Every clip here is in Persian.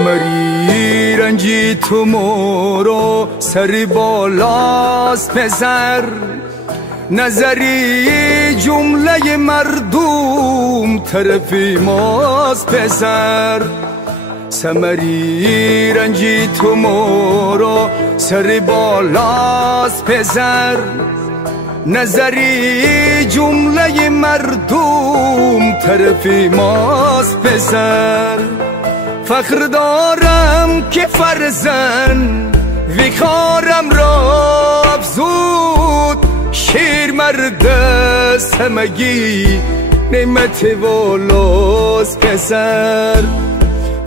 سمری رنجی تو مورو سری بالاست پسر نظری جمله مردم طرفی ماست پسر سمری رنجی تو مورو سری بالاست پسر نظری جمله مردم طرفی ماست پسر فخر دارم که فرزند ویکارم را افزود شیر مرد همگی نعمت والاست پسر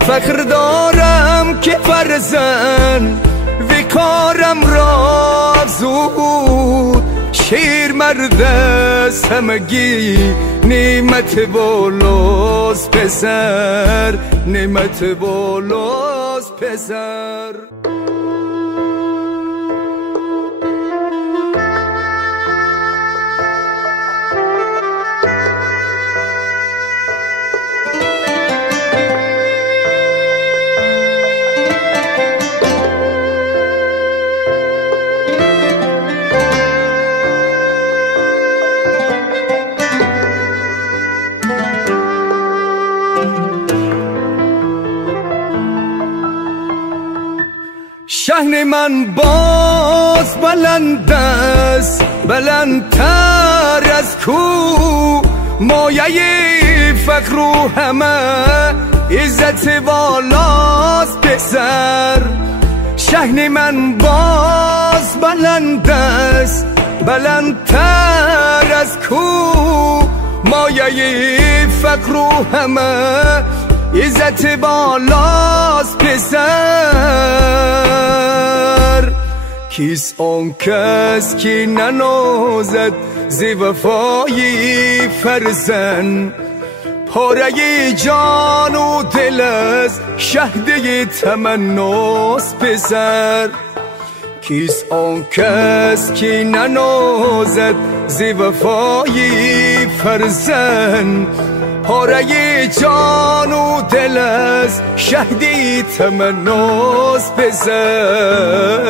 فخر دارم که فرزند ویکارم را افزود شیر مرد همگی نعمت والاست پسر نعمت والاست پسر شهن من باز بلند است بلندتر از کو مایه فخر و همه عزت والاست پسر شهن من باز بلند است بلندتر از کو مایه فخر و همه عزت بالاست پسر کیست آن کس که ننازد ز وفای فرزند پاره جان و دل از شهده تمناست پسر کیست آن کس که ننازد ز وفای فرزند پاره جان و دل از شهدی تمناست پسر